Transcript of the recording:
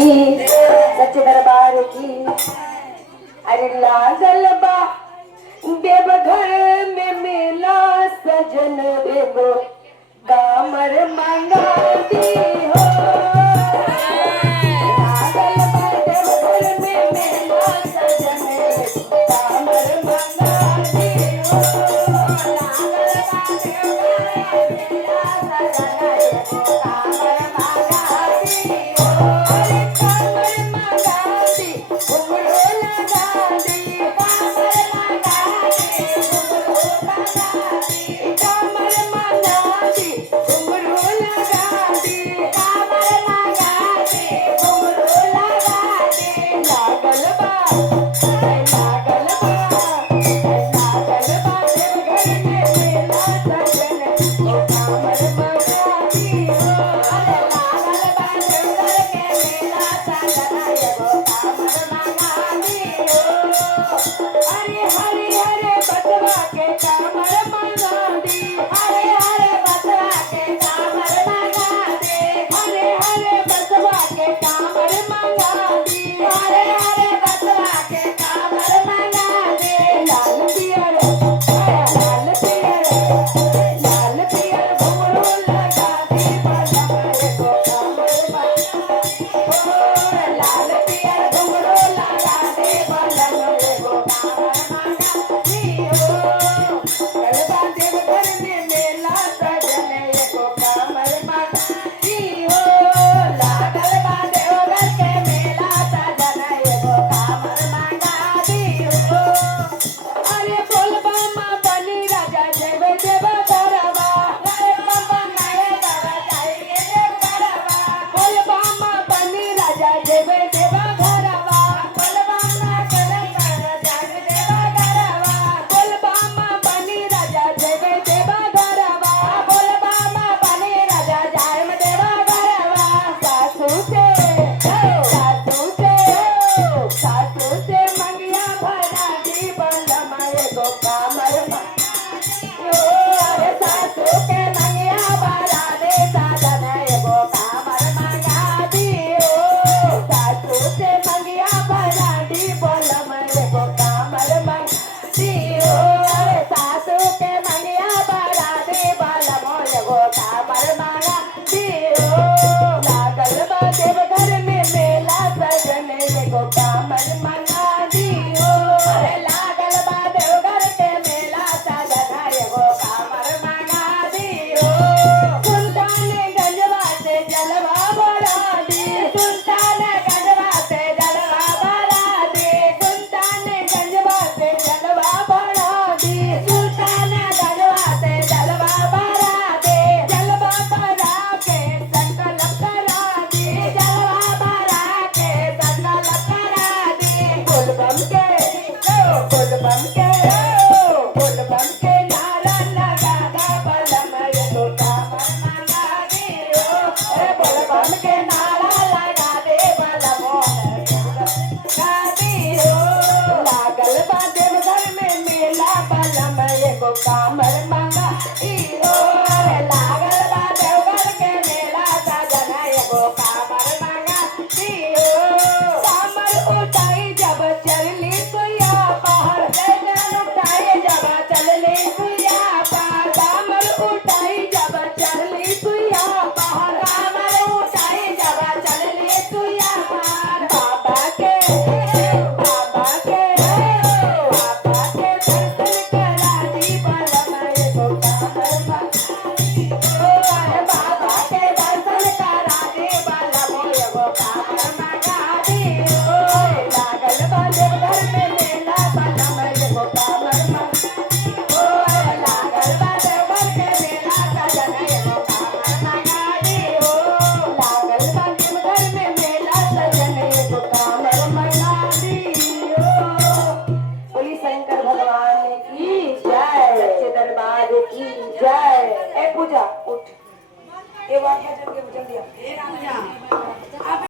की सच्चे दरबार की। अरे लागल बा देवघर में मेला सजन एगो कामर मंगा दी हो। लागल बा देवघर में मेला सजन एगो कामर मंगा दी हो। लागल बा देवघर में मेला सजन एगो कामर मंगा दी हो। अरे कामर मंगा दी घुंघरू लगा दी कामर मंगा दी घुंघरू लगा दी कामर मंगा दी घुंघरू लगा दी कामर मंगा दी घुंघरू लगा दी। लागल बा लागल बा लागल बा देवघर में मेला सजन ओ कामर मंगा दी हो। अरे लागल बा देवघर के मेला सजन एगो कामर मंगा दी हो। अरे हरे हरे बतवा के कामर मंगा दी हरे हरे बतवा के कामर मंगा दे हरे हरे बतवा के कामर मंगा दी हरे हरे बतवा के कामर मंगा दे। लाल पियर लाल पियर घुंघरू लगा दी बलम एगो कामर मंगा दी हो। लाल पियर घुंघरू लगा दी बलम एगो कामर मंगा दी हो। गलबा देवघर में मेला सजन एगो कामर मंगा दी हो। लागल बा देवघर के मेला सजन एगो कामर मंगा दी हो। अरे बोलबा माँ बनी राजा जेबे जेबा घरवा अरे बाबा नए बाबा जाएंगे जेब घरवा बोलबा माँ बनी राजा जेबे जेबा घरवा बोलबा माँ बनी राजा जेबे जेबा घरवा बोलबा माँ बनी राजा जेबे जेबा घरवा बोलबा माँ बनी राजा जाए में देवा घरवा। सासू से मंगिया भरा दी बलम एगो कामर मंगा दी हो। अरे सासू के मंगिया भरा दे साजन एगो कामर मंगा दी हो। सासू से मंगिया भरा दी बलम एगो कामर मंगा दी हो। अरे सासू के मंगिया भरा दे बलम एगो कामर मंगा दी हो। लागल बा देवघर में मेला सजन एगो कामर मंगा दी हो। अरे लागल बा देवघर के मेला सजन एगो कामर मंगा दी हो। सुल्तानगंजवा से जलवा भरा दी सुल्तानगंजवा से जलवा भरा दी सुल्तानगंजवा से जलवा भरा दी सुल्तानगंजवा से जलवा भरा दे जलवा भरा के संकल्प करा दी जलवा भरा के संकल्प करा दी। बोलबम के नारा लगा दा बलम एगो कामर मंगा दी हो। अरे बोलबम के नारा लगा दे बलम मंगा दी हो। लागल बा देवघर में मेला बलम एगो कामर मंगा दी हो। अरे लागल बा देवघर के मेला सजन एगो कामर मंगा दी हो। कामर उठाई जब चलली सुइया पहाड़ जैन उठाई जब चलली सुइया पहाड़ कामर उठाई जब चलली सुइया पहाड़ कामर उठाई जब चलली सुइया पहाड़ बाबा के दर्शन करा दी बलम एगो कामर मंगा दी हो। अरे बाबा के दर्शन करा दी बलम एगो कामर मंगा दी हो। लागल बा देवघर में मेला बलम एगो कामर मंगा दी हो। अरे लागल बा देवघर के मेला सजन एगो कामर मंगा दी हो। लागल बा देवघर में मेला सजन एगो कामर मंगा दी हो। बोली शंकर भगवान की जय सच्चे दरबार की जय। ए पूजा उठ ए वाक्य जल्दी जल्दी